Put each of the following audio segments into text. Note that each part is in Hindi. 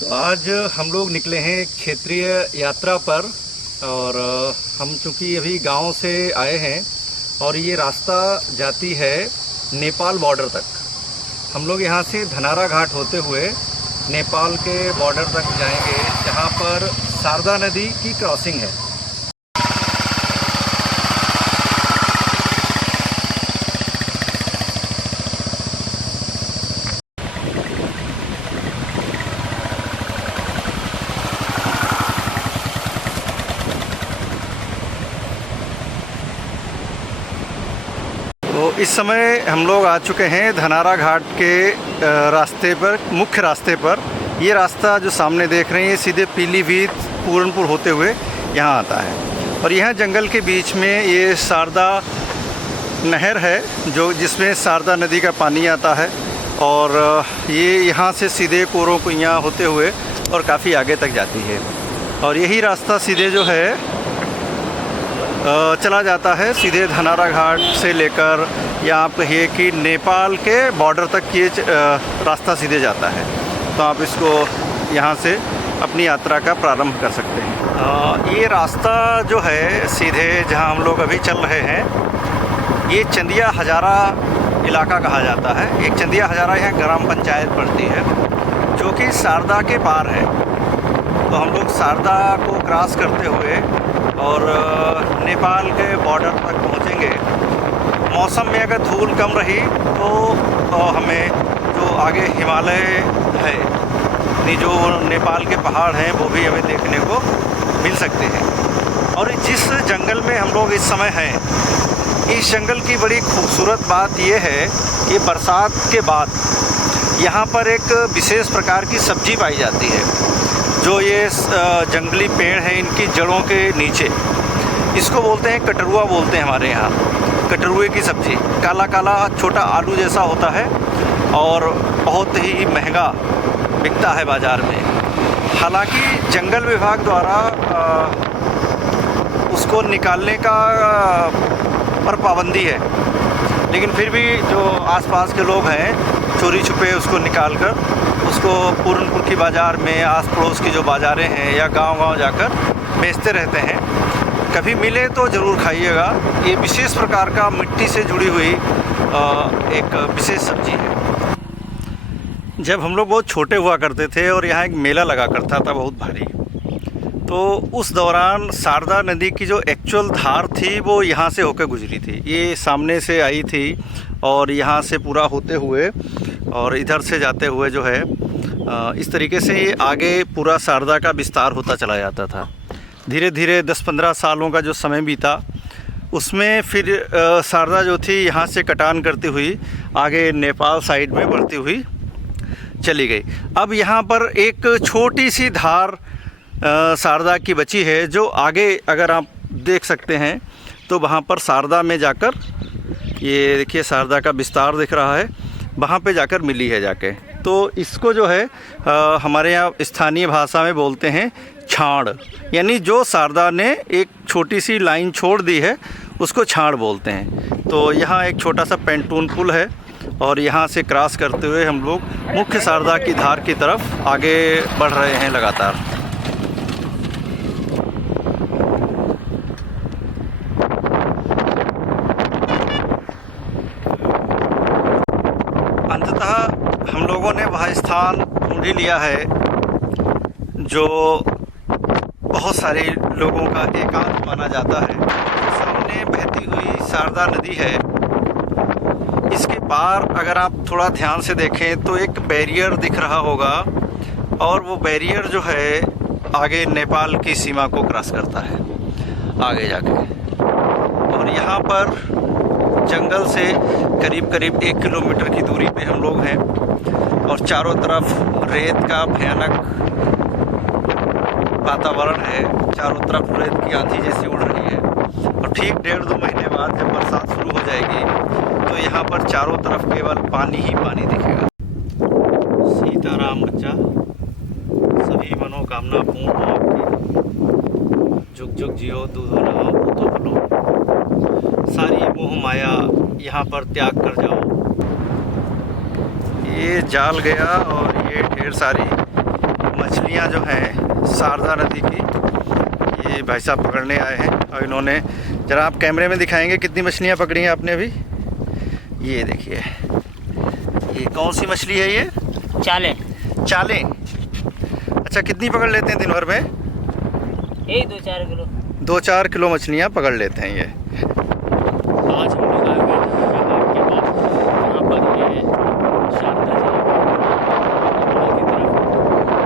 तो आज हम लोग निकले हैं एक क्षेत्रीय यात्रा पर। और हम चूँकि अभी गांव से आए हैं और ये रास्ता जाती है नेपाल बॉर्डर तक। हम लोग यहाँ से धनारा घाट होते हुए नेपाल के बॉर्डर तक जाएंगे, जहाँ पर शारदा नदी की क्रॉसिंग है। तो इस समय हम लोग आ चुके हैं धनारा घाट के रास्ते पर, मुख्य रास्ते पर। ये रास्ता जो सामने देख रहे हैं, ये सीधे पीलीभीत पूरनपुर होते हुए यहाँ आता है। और यहाँ जंगल के बीच में ये शारदा नहर है, जो जिसमें शारदा नदी का पानी आता है। और ये यहाँ से सीधे कोरों कुइयाँ होते हुए और काफ़ी आगे तक जाती है। और यही रास्ता सीधे जो है चला जाता है सीधे धनारा घाट से लेकर, या आप कहिए कि नेपाल के बॉर्डर तक ये रास्ता सीधे जाता है। तो आप इसको यहाँ से अपनी यात्रा का प्रारंभ कर सकते हैं। ये रास्ता जो है सीधे जहाँ हम लोग अभी चल रहे हैं, ये चंदिया हजारा इलाका कहा जाता है। एक चंदिया हजारा यहाँ ग्राम पंचायत पड़ती है, जो कि शारदा के पार है। तो हम लोग शारदा को क्रॉस करते हुए और नेपाल के बॉर्डर तक पहुंचेंगे। मौसम में अगर धूल कम रही तो हमें जो आगे हिमालय है, यानी जो नेपाल के पहाड़ हैं, वो भी हमें देखने को मिल सकते हैं। और जिस जंगल में हम लोग इस समय हैं, इस जंगल की बड़ी खूबसूरत बात यह है कि बरसात के बाद यहाँ पर एक विशेष प्रकार की सब्ज़ी पाई जाती है, जो ये जंगली पेड़ हैं, इनकी जड़ों के नीचे। इसको बोलते हैं कटरुआ, बोलते हैं हमारे यहाँ। कटरुए की सब्ज़ी काला काला छोटा आलू जैसा होता है और बहुत ही महंगा बिकता है बाज़ार में। हालांकि जंगल विभाग द्वारा उसको निकालने का पर पाबंदी है, लेकिन फिर भी जो आसपास के लोग हैं चोरी छुपे उसको निकालकर उसको पूरनपुर की बाज़ार में, आस पड़ोस की जो बाज़ारें हैं, या गांव-गांव जाकर बेचते रहते हैं। कभी मिले तो ज़रूर खाइएगा। ये विशेष प्रकार का मिट्टी से जुड़ी हुई एक विशेष सब्ज़ी है। जब हम लोग बहुत छोटे हुआ करते थे और यहाँ एक मेला लगा करता था बहुत भारी, तो उस दौरान शारदा नदी की जो एक्चुअल धार थी वो यहाँ से होकर गुजरी थी। ये सामने से आई थी और यहाँ से पूरा होते हुए और इधर से जाते हुए जो है इस तरीके से ये आगे पूरा शारदा का विस्तार होता चला जाता था। धीरे धीरे 10-15 सालों का जो समय बीता, उसमें फिर शारदा जो थी यहाँ से कटान करती हुई आगे नेपाल साइड में बढ़ती हुई चली गई। अब यहाँ पर एक छोटी सी धार शारदा की बची है, जो आगे अगर आप देख सकते हैं तो वहाँ पर शारदा में जाकर, ये देखिए शारदा का विस्तार दिख रहा है, वहाँ पे जाकर मिली है जाके। तो इसको जो है हमारे यहाँ स्थानीय भाषा में बोलते हैं छाड़, यानी जो शारदा ने एक छोटी सी लाइन छोड़ दी है उसको छाड़ बोलते हैं। तो यहाँ एक छोटा सा पेंटून पुल है और यहाँ से क्रॉस करते हुए हम लोग मुख्य शारदा की धार की तरफ आगे बढ़ रहे हैं लगातार। अंततः हम लोगों ने वह स्थान ढूंढ ही लिया है जो बहुत सारे लोगों का एकांत माना जाता है। सामने बहती हुई शारदा नदी है, इसके पार अगर आप थोड़ा ध्यान से देखें तो एक बैरियर दिख रहा होगा, और वो बैरियर जो है आगे नेपाल की सीमा को क्रॉस करता है आगे जाके। और यहाँ पर जंगल से करीब करीब 1 किलोमीटर की दूरी पे हम लोग हैं, और चारों तरफ रेत का भयानक वातावरण है। चारों तरफ रेत की आंधी जैसी उड़ रही है। और ठीक 1.5-2 महीने बाद जब बरसात शुरू हो जाएगी तो यहाँ पर चारों तरफ केवल पानी ही पानी दिखेगा। सीताराम बच्चा, सभी मनोकामना पूर्ण हो आपकी, जुग जुग जियो दूधो नहाओ पूतो फलो, सारी मोह माया यहाँ पर त्याग कर जाओ। ये जाल गया और ये ढेर सारी मछलियाँ जो हैं शारदा नदी की, ये भाई साहब पकड़ने आए हैं। और इन्होंने, ज़रा आप कैमरे में दिखाएंगे कितनी मछलियाँ पकड़ी हैं आपने अभी? ये देखिए, ये कौन सी मछली है ये? चाले। चाले। अच्छा, कितनी पकड़ लेते हैं दिन भर में? यही 2-4 किलो। 2-4 किलो मछलियाँ पकड़ लेते हैं ये। आज हम लोग आए हुए हैं हैदराबाद के पास, यहाँ पर ये शारदा जी की तरफ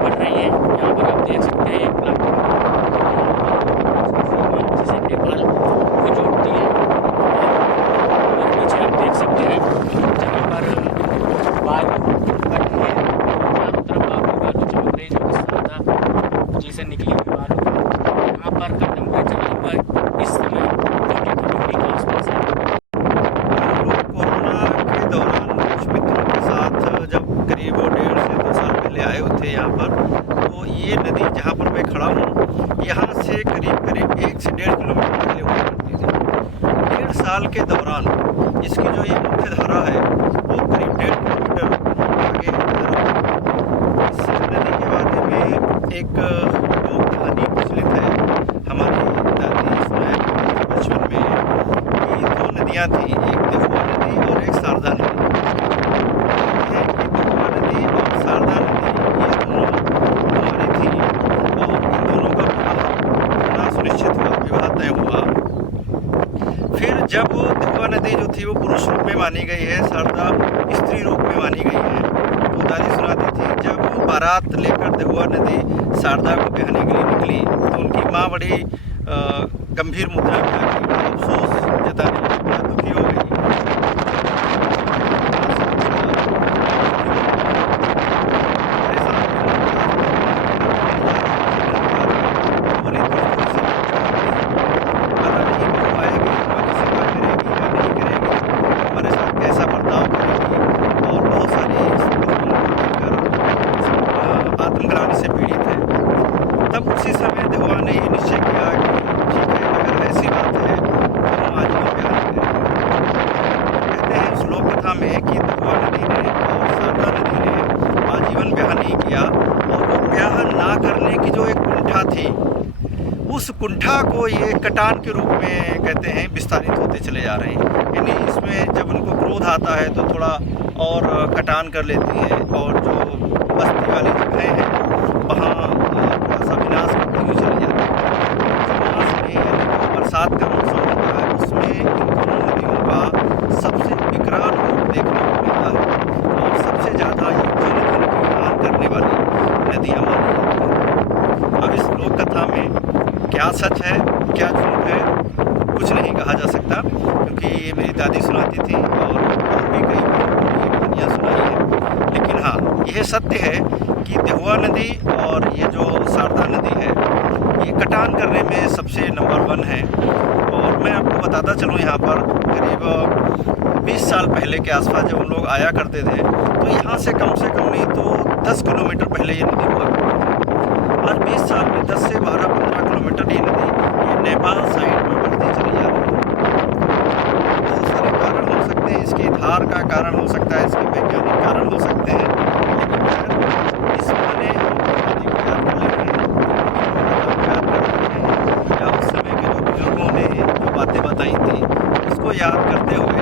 बढ़ रही है। यहाँ पर आप देख सकते हैं एक प्लेटफॉर्म जिसे नेपाल को जोड़ती है, और पीछे आप देख सकते हैं जहाँ पर बालू कट है, चारों तरफ बालू चमक रही, जो कि शारदा जी से निकली हुई बालू। यहाँ पर का टेम्परेचर लगभग इस समय 42 डिग्री के आसपास है। कोरोना के दौरान कुछ मित्रों के साथ जब करीब 1.5 से 2 साल पहले आए हुए थे यहाँ पर, तो ये नदी जहाँ पर मैं खड़ा हूँ, यहाँ से करीब 1 से 1.5 किलोमीटर पहले हुआ करती थी। 1.5 साल के दौरान इसकी जो ये मुख्य धारा है वो करीब 1.5 किलोमीटर आगे इस नदी के बारे में एक लोक कहानी प्रचलित है। हमारी दादी सुनाया करती थी बचपन में कि 2 नदियाँ थी, एक देहुआ नदी और एक शारदा नदी। ये कि देहुआ नदी और शारदा नदी ये दोनों हमारी थी, और इन दोनों का विवाह होना सुनिश्चित हुआ, विवाह तय हुआ। फिर जब देहुआ नदी जो थी वो पुरुष रूप में मानी गई है, शारदा स्त्री रूप में मानी गई है, तो दादी सुनाती थी जब बारात लेकर देहुआ नदी शारदा को बहाने के लिए निकली तो उनकी माँ बड़ी गंभीर मुद्रा में आके बड़ा अफसोस जताने लगी, बड़ा दुखी हो गई। पता नहीं वो आएगी, हमारी सेवा करेगी या नहीं करेगी, हमारे साथ कैसा बर्ताव करेगी, और बहुत सारी आत्मग्लानि से पीड़ित है। तब उसी समय देहुआ ने ये निश्चय किया कि ठीक है, अगर ऐसी बात है तो हम आजीवन ब्याह नहीं करेंगे। कहते हैं उस लोक कथा में कि देहुआ नदी ने और शारदा नदी ने आजीवन ब्याह नहीं किया, और वो ब्याह ना करने की जो एक कुंठा थी, उस कुंठा को ये कटान के रूप में कहते हैं विस्तारित होते चले जा रहे हैं। यानी इसमें जब उनको क्रोध आता है तो थोड़ा और कटान कर लेती है, और जो बस्ती वाली जगहें हैं वहाँ थोड़ा सा विनाश करती हुई चली जाती है। समाज में यानी जो बरसात का मौसम होता है उसमें इन दोनों नदियों का सबसे विकराल रूप देखने को मिलता है, और सबसे ज़्यादा ये जनधन की हानि करने वाली नदियाँ मानी जाती हैं। अब इस लोक कथा में क्या सच है क्या झूठ है कुछ नहीं कहा जा सकता, क्योंकि ये मेरी दादी सुनाती थी और भी कई लोगों को ये कहानियाँ सुनाई हैं। लेकिन हाँ, यह सत्य है कि देहुआ नदी और ये जो शारदा नदी है ये कटान करने में सबसे नंबर 1 है। और मैं आपको बताता चलूँ, यहाँ पर करीब 20 साल पहले के आसपास जब हम लोग आया करते थे तो यहाँ से कम नहीं तो 10 किलोमीटर पहले ये नदी हुआ करती थी। आज 20 साल में 10 से 12-15 किलोमीटर ये नदी ये नेपाल साइड में बढ़ती चली जा रही है। बहुत सारे कारण हो सकते हैं, इसकी धार का कारण हो सकता है, इसके वैज्ञानिक कारण हो सकते हैं, लेकिन खैर इस बहाने हम नदी को याद कर लेते हैं, याद कर लेते हैं, या उस समय के जो बुजुर्गों ने जो बातें बताई थी उसको याद करते हुए